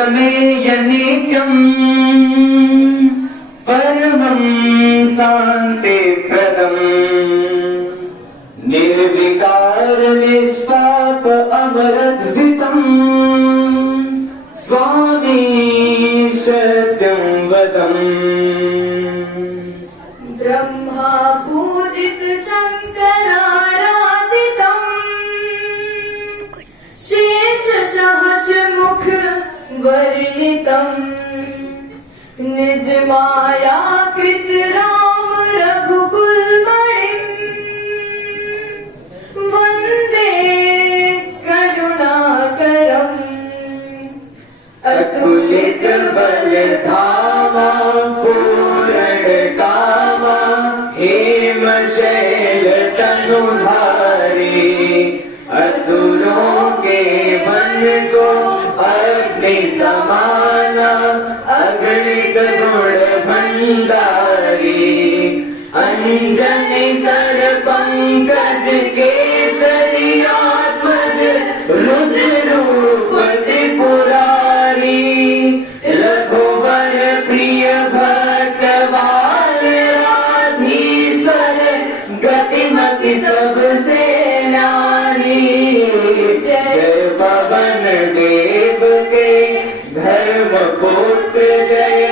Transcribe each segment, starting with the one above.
प्रमेय नित्यं परमं शान्तिप्रदम् निर्विकार निष्पाप अमरद्धितम् स्वामी सत्यं वदम्। ब्रह्मा पूजित शंकराराधितम् शेष सहस्र मुख वर्णितम् निज माया कृत राम रघुकुल मणिम् वंदे करुणाकरम्। अतुलित बल धामा पूर्ण कामा हेम शैल तनुधारी असुरों के मन को अग्नि समाना अगणित गुण भंडारी अंजनी सर पंकज केसरियात्मज रुद्र रूप त्रिपुरारी रघुवर प्रिय भक्तवान राधीश्वर गतिमति सबसे न्यारी जय पवन देव के धर्म पुत्र जय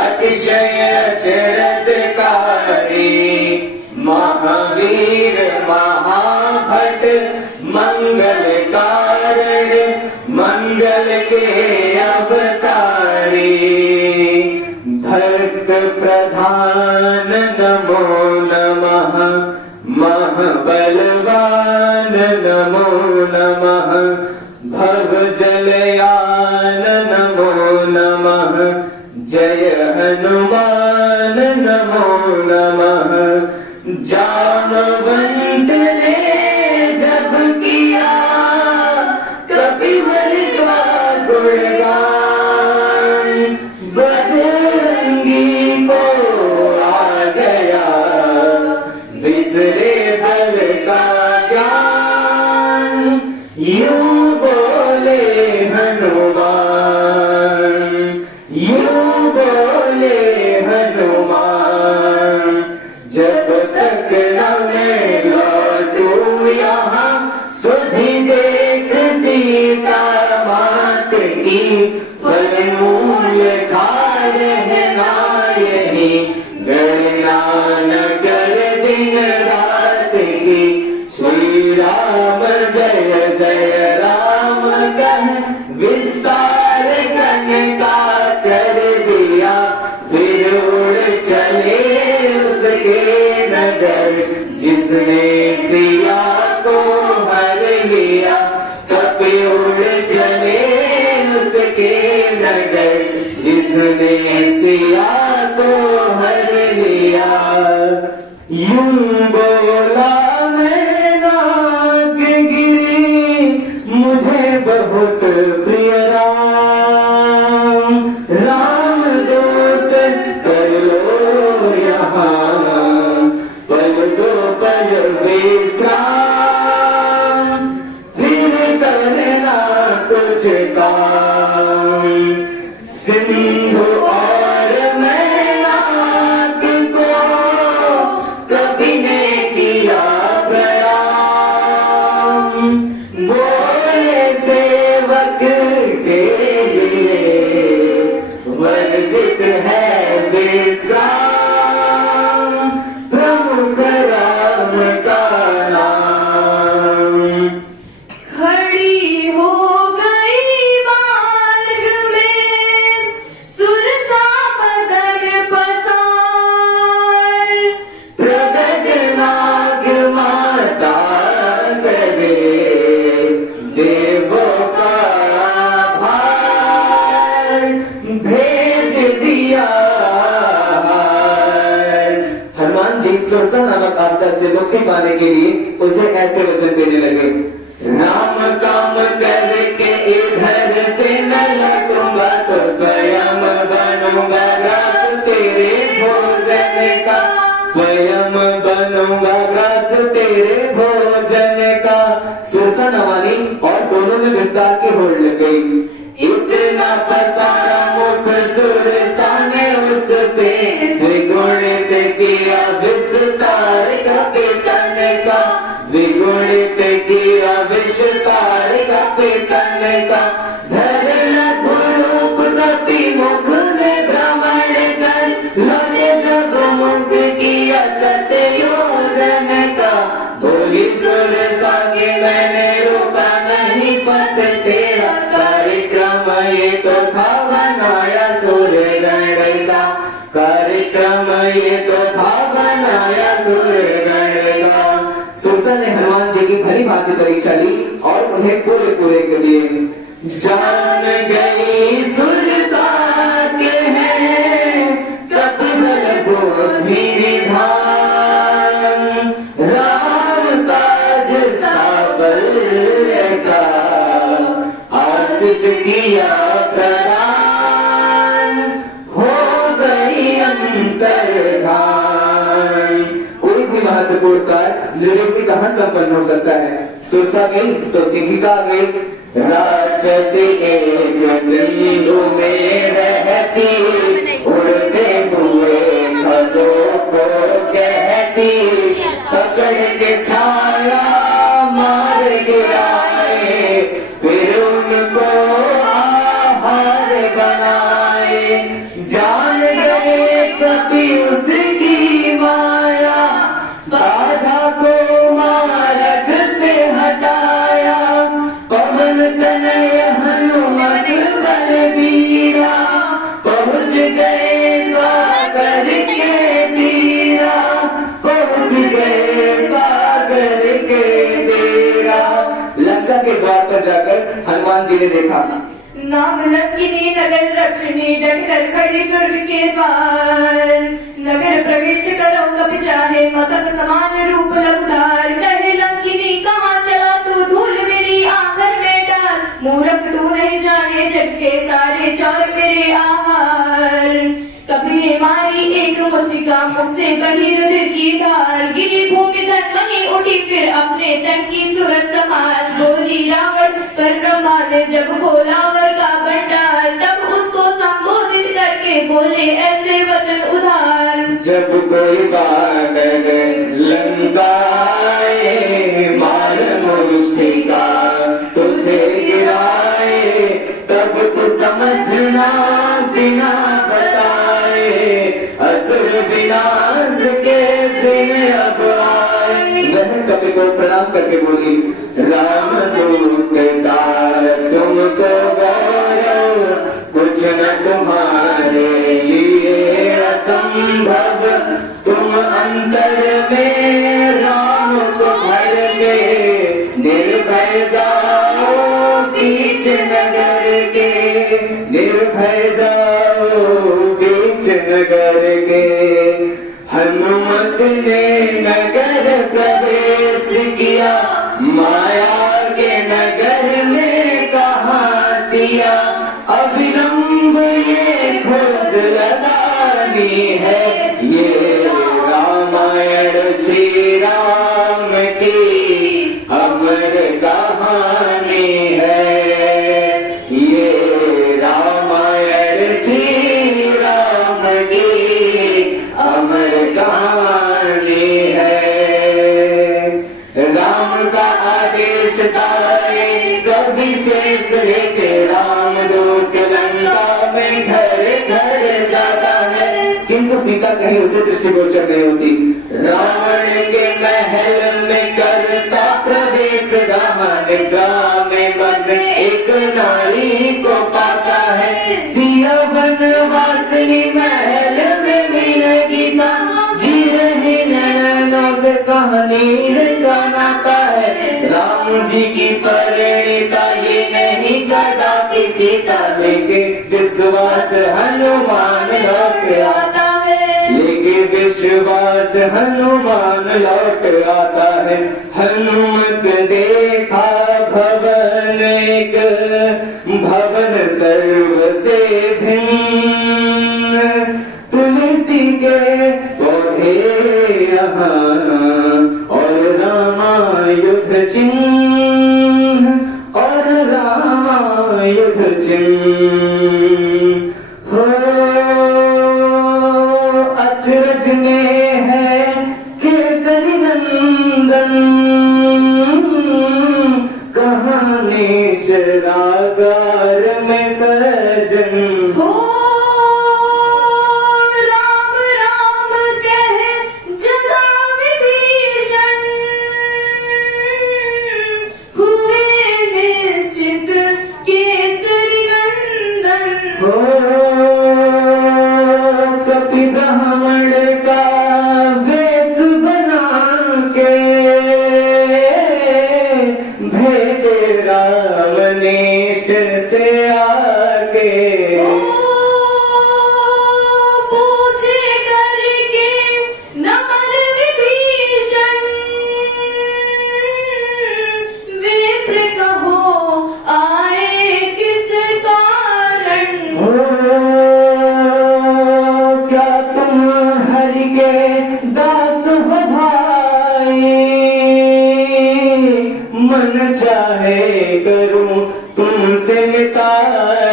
अतिशय अचरजकारी महावीर महाभट मंगल कारण मंगल के अवतारी भक्त प्रधान नमो नमः महाबलवान नमो नमः भव जलयान नमो नमः जय हनुमान नमो नमः। जामवंत ने जब किया कपिवर का गुणगान बजरंगी को आ गया विसरे बल का ज्ञान यूं बोले हनुमान यूं बोले हनुमान जब तक न मैं लौटूं यहाँ सुधि देख सीता मात की फल मूल खा रहना यही गणना न कर दिन रात की श्री राम जय जय राम कह विस्तार कन का कर दिया फिर उड़ चले उसके नगर जिसने सिया को हर लिया कपि उड़ चले उसके नगर जिसने सिया को हर लिया यूं बोला मैनाक गिरी मुझे बहुत प्रिय राम राम दूत कर लो यहाँ पल दो पल विश्राम फिर करना कुछ काम सिंधु और मैनाक को कभी ने किया प्रणाम बोले सेवक के लिए वर्जित है विश्राम प्रमुख राम का नाम। खड़ी हो गई मार्ग में सुरसा बदन पसार प्रगट नाग माता करे देवों का आभार भेज दिया। हनुमान जी सुरसा नामक आपदा से मुक्ति पाने के लिए उसे ऐसे वचन देने लगे राम काम करके इधर से न लौटूंगा तो स्वयं बनूंगा ग्रास तेरे भोजन का स्वयं बनूंगा ग्रास तेरे भोजन का। सुरसा नवानी और दोनों में विस्तार की होड़ लग गई इतना की परीक्षा ली और उन्हें पूरे पूरे कर दिए। जान गई सुरसा के हैं कपिल बुद्धि निधान, राम काज साफल्य का आशीष किया प्रदान, हो गई अंतर्धान। कोई भी महत्वपूर्ण कार्य निर्विघ्न कहाँ संपन्न हो सकता है। सुरसा गई तो सिंहिका गई। राक्षसी एक सिंधु में रहती, उड़ते हुए खजों को कहती, पकड़ के छाया मार गिराए, फिर उनको आहार बनाए। जान गए कभी उसकी माया, बाधा को मार्ग से हटाया, पवन तनय हनुमत बलबीरा, पहुँच गए सागर के तीरा, पहुँच गए सागर के तीरा। लंका के द्वार पर जाकर हनुमान जी ने देखा, नाम लंकिनी नगर रक्षिणी डटकर खड़ी दुर्ग के द्वार, नगर प्रवेश करो कब चाहे मस्तक समान रूप लबकार, कहे लंकिनी कहाँ चला तू धूल मेरी आंखर में डाल, मूर्ख तू नहीं जाने जग के सारे चौर मेरे आहार, कभी ये मारी एक मुस्तिका मुझसे बही रुधिर की धार, गिरी भूमि धन वहीं उठी फिर अपने तन की सूरत संभाल, बोली रावण पर ब्रह्मा ने जब खोला वर का भंडार, तब उसको संबोधित करके बोले ऐसे वचन उधार। जब कोई बानर लंका आए, मार मुस्तिका तुझे गिराए, तब तू समझना बिना बताए, असुर विनाश के दिन अब आए। वह कवि को प्रणाम करके बोली, राम दूत का तुमको गौरव, कुछ न तुम्हारे लिए असंभव, तुम अंतर में राम को भर में, निर्भय जाओ बीच नगर के, निर्भय जाओ बीच नगर के। हनुमत ने नगर प्रवेश किया, माया के नगर में कहाँ सिया, अविलंब ये खोज लगानी है, ये रामायण श्री राम की अमर कहानी है, ये रामायण श्री राम की अमर कहानी है। राम का आदेश तारे कभी शेष लेके, राम दूत लंका में घर घर जाता है, किंतु सीता कहीं उसे दृष्टिगोचर नहीं होती। रावण के महल में करता प्रवेश, जहाँ निद्रा में मग्न एक नारी को पाता है, सिया वनवासिनी महल में मिलेगी ना, से कहानी गाता है। राम जी की परिणीता ये नहीं कदापि सीता, लेकिन विश्वास हनुमान लौट आता है, लेकिन विश्वास हनुमान लौट आता है। हनुमत देखा भवन एक, भवन सर्व से भिन्न, तुलसी के पौधे यहाँ और रामायुध चिन्ह, और रामायुध चिन्ह हो। अचरज में है केसरी नंदन, कहाँ निश्चरागार में सजन हो। राम राम कहे जगा विभीषण, हुए निश्चित केसरी नंदन। हो। कभी ब्राह्मण का वेश बना के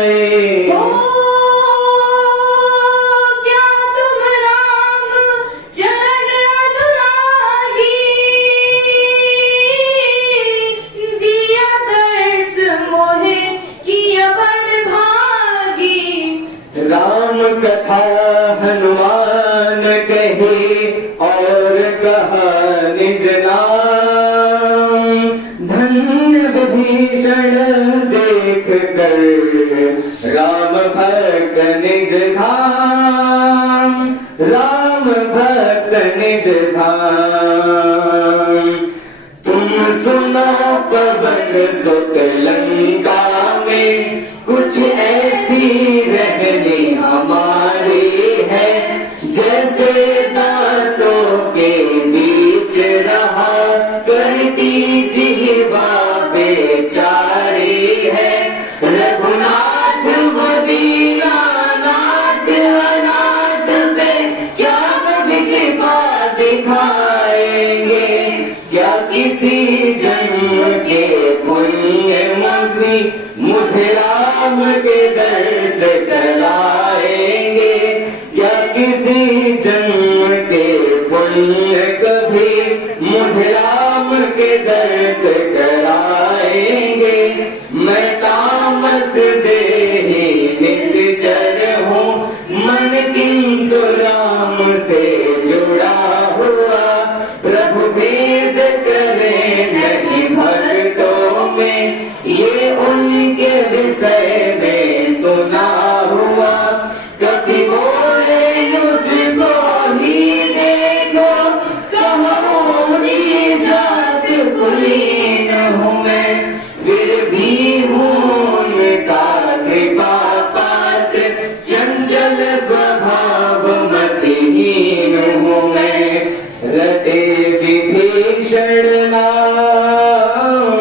ओ क्या तुम राम चरण अनुरागी, दिया दर्श मोहे किया बड़ भागी। राम कथा हनुमान कही और कहा निज नाम, धन्य विभीषण देख कर राम भक्त निज धाम, राम भक्त निज धाम। तुम सुनो पवन सुत लंका में, कुछ ऐसी रहनी हमारी है, जैसे दांतों के बीच रहा करती जिह्वा बेचारी है। रघुनाथ मदीना नाथ अनाथ पे क्या कभी कृपा दिखाएंगे, क्या किसी जन्म के पुण्य मुझे मुझे राम के दर्श कराएंगे, क्या किसी जन्म के पुण्य कभी मुझे राम के दर्श कराएंगे। मैं तामस देही निश्चर हूँ, मन किंतु राम से जुड़ा हुआ, प्रभु भेद करे नहीं भक्तों में, ये उनके विषय में सुना हुआ। कभी बोले मुझको ही देखो, कहो जी जात कुलीन हूँ मैं, फिर भी हूँ उनका कृपा पात्र, चंचल स्वभाव मतिहीन हूँ मैं। रटे विभीषण नाम,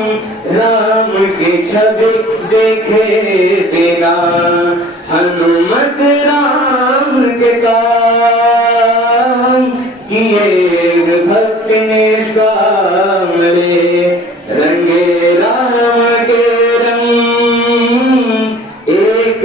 राम की छवि देखे बिना, हनुमत राम के काम किए भक्त निष्काम ले। रंगे राम के रंग एक